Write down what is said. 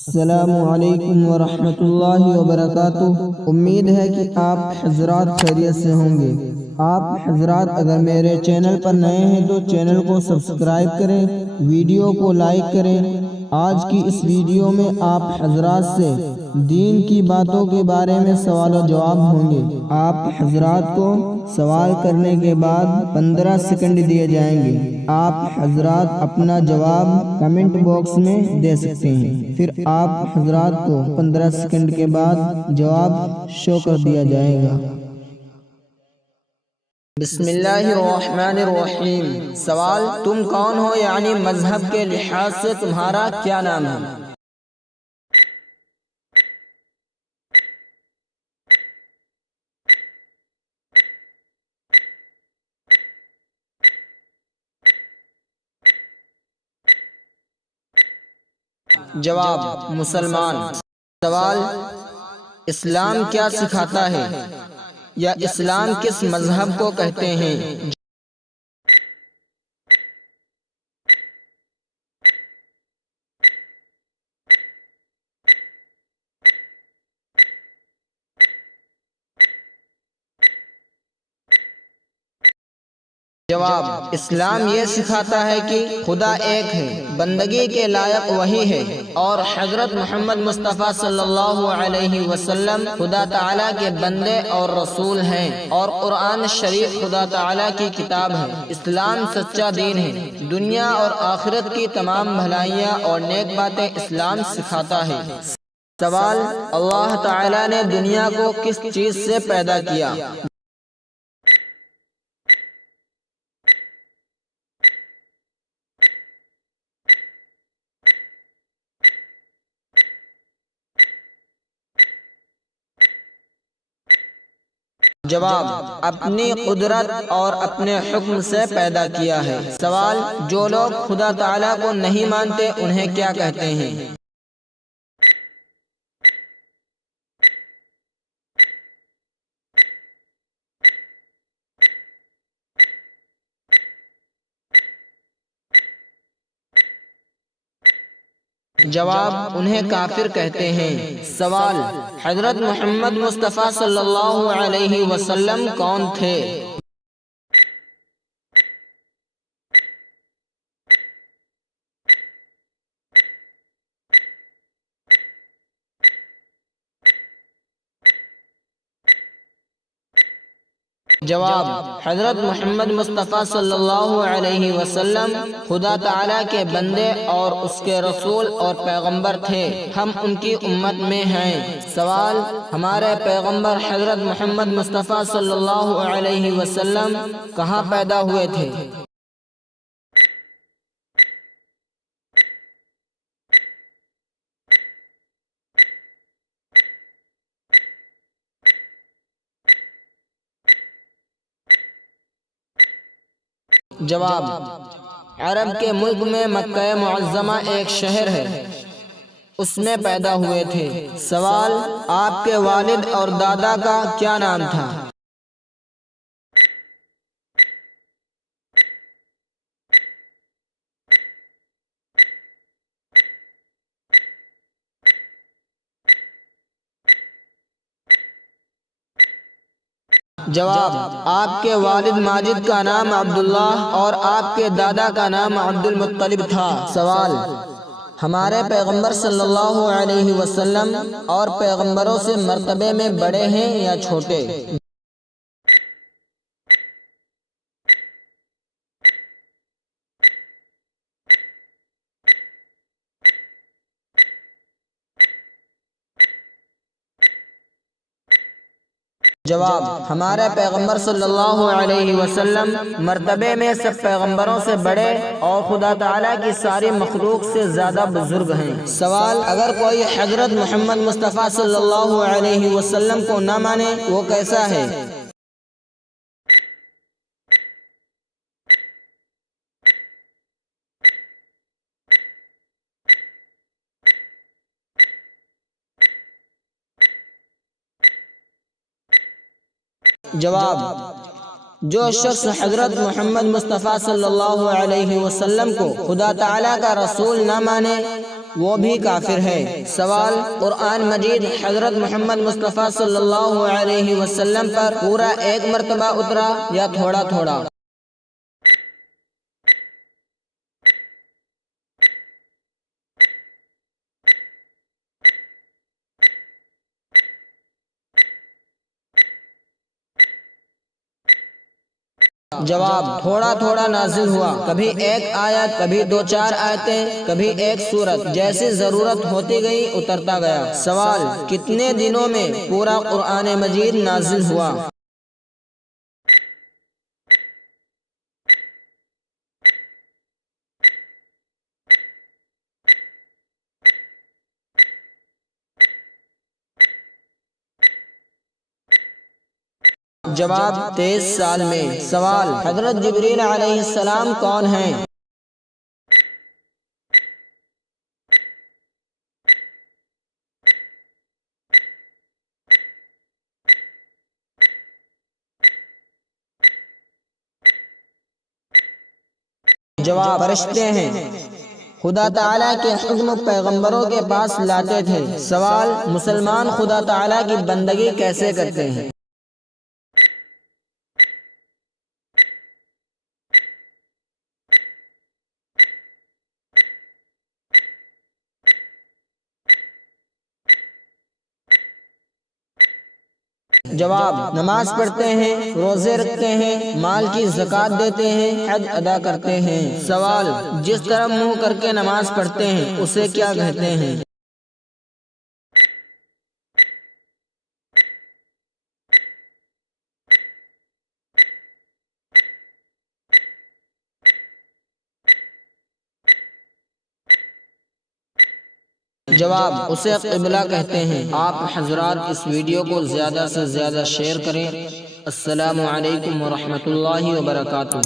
السلام علیکم ورحمۃ اللہ وبرکاتہ۔ امید ہے کہ آپ حضرات خیریت سے ہوں گے۔ آپ حضرات اگر میرے چینل پر نئے ہیں تو چینل کو سبسکرائب کریں، ویڈیو کو لائک کریں۔ آج کی اس ویڈیو میں آپ حضرات سے دین کی باتوں کے بارے میں سوال و جواب ہوں گے۔ آپ حضرات کو سوال کرنے کے بعد 15 سیکنڈ دیے جائیں گے۔ آپ حضرات اپنا جواب کمنٹ باکس میں دے سکتے ہیں، پھر آپ حضرات کو 15 سیکنڈ کے بعد جواب شو کر دیا جائے گا۔ بسم اللہ الرحمن الرحیم۔ سوال: تم کون ہو، یعنی مذہب کے لحاظ سے تمہارا کیا نام ہے؟ جواب: مسلمان۔ سوال: اسلام کیا سکھاتا ہے، یا اسلام کس مذہب کو کہتے ہیں؟ جواب: اسلام یہ سکھاتا ہے کہ خدا ایک ہے، بندگی کے لائق وہی ہے، اور حضرت محمد مصطفیٰ صلی اللہ علیہ وسلم خدا تعالیٰ کے بندے اور رسول ہیں، اور قرآن شریف خدا تعالیٰ کی کتاب ہے۔ اسلام سچا دین ہے، دنیا اور آخرت کی تمام بھلائیاں اور نیک باتیں اسلام سکھاتا ہے۔ سوال: اللہ تعالیٰ نے دنیا کو کس چیز سے پیدا کیا؟ جواب: اپنی قدرت اور اپنے حکم سے پیدا کیا ہے۔ سوال: جو لوگ خدا تعالیٰ کو نہیں مانتے انہیں کیا کہتے ہیں؟ جواب: انہیں کافر کہتے ہیں۔ سوال: حضرت محمد مصطفیٰ صلی اللہ علیہ وسلم کون تھے؟ جواب: حضرت محمد مصطفیٰ صلی اللہ علیہ وسلم خدا تعالیٰ کے بندے اور اس کے رسول اور پیغمبر تھے، ہم ان کی امت میں ہیں۔ سوال: ہمارے پیغمبر حضرت محمد مصطفیٰ صلی اللہ علیہ وسلم کہاں پیدا ہوئے تھے؟ جواب: عرب کے ملک میں مکہ معظمہ ایک شہر ہے، اس میں پیدا ہوئے تھے۔ سوال: آپ کے والد اور دادا کا کیا نام تھا؟ جواب: آپ کے والد ماجد کا نام عبداللہ اور آپ کے دادا کا نام عبد المطلب تھا۔ سوال: ہمارے پیغمبر صلی اللہ علیہ وسلم اور پیغمبروں سے مرتبے میں بڑے ہیں یا چھوٹے؟ جواب: ہمارے پیغمبر صلی اللہ علیہ وسلم مرتبے میں سب پیغمبروں سے بڑے اور خدا تعالیٰ کی ساری مخلوق سے زیادہ بزرگ ہیں۔ سوال: اگر کوئی حضرت محمد مصطفیٰ صلی اللہ علیہ وسلم کو نہ مانے وہ کیسا ہے؟ جواب: جو شخص حضرت محمد مصطفیٰ صلی اللہ علیہ وسلم کو خدا تعالیٰ کا رسول نہ مانے وہ بھی کافر ہے۔ سوال: قرآن مجید حضرت محمد مصطفیٰ صلی اللہ علیہ وسلم پر پورا ایک مرتبہ اترا یا تھوڑا تھوڑا؟ جواب: تھوڑا تھوڑا نازل ہوا، کبھی ایک آیت، کبھی 2-4 آیتیں، کبھی ایک سورت، جیسی ضرورت ہوتی گئی اترتا گیا۔ سوال: کتنے دنوں میں پورا قرآن مجید نازل ہوا؟ جواب: 23 سال میں۔ سوال: حضرت جبریل علیہ السلام کون ہیں؟ جواب: فرشتے ہیں، خدا تعالیٰ کے حکم پیغمبروں کے پاس لاتے تھے۔ سوال: مسلمان خدا تعالیٰ کی بندگی کیسے کرتے ہیں؟ جواب: نماز پڑھتے ہیں، روزے رکھتے ہیں، مال کی زکوٰۃ دیتے ہیں، حج ادا کرتے ہیں۔ سوال: جس طرح منہ کر کے نماز پڑھتے ہیں اسے کیا کہتے ہیں؟ جواب: اسے قبلہ کہتے ہیں۔ آپ حضرات اس ویڈیو کو زیادہ سے زیادہ شیئر کریں۔ السلام علیکم ورحمۃ اللہ وبرکاتہ۔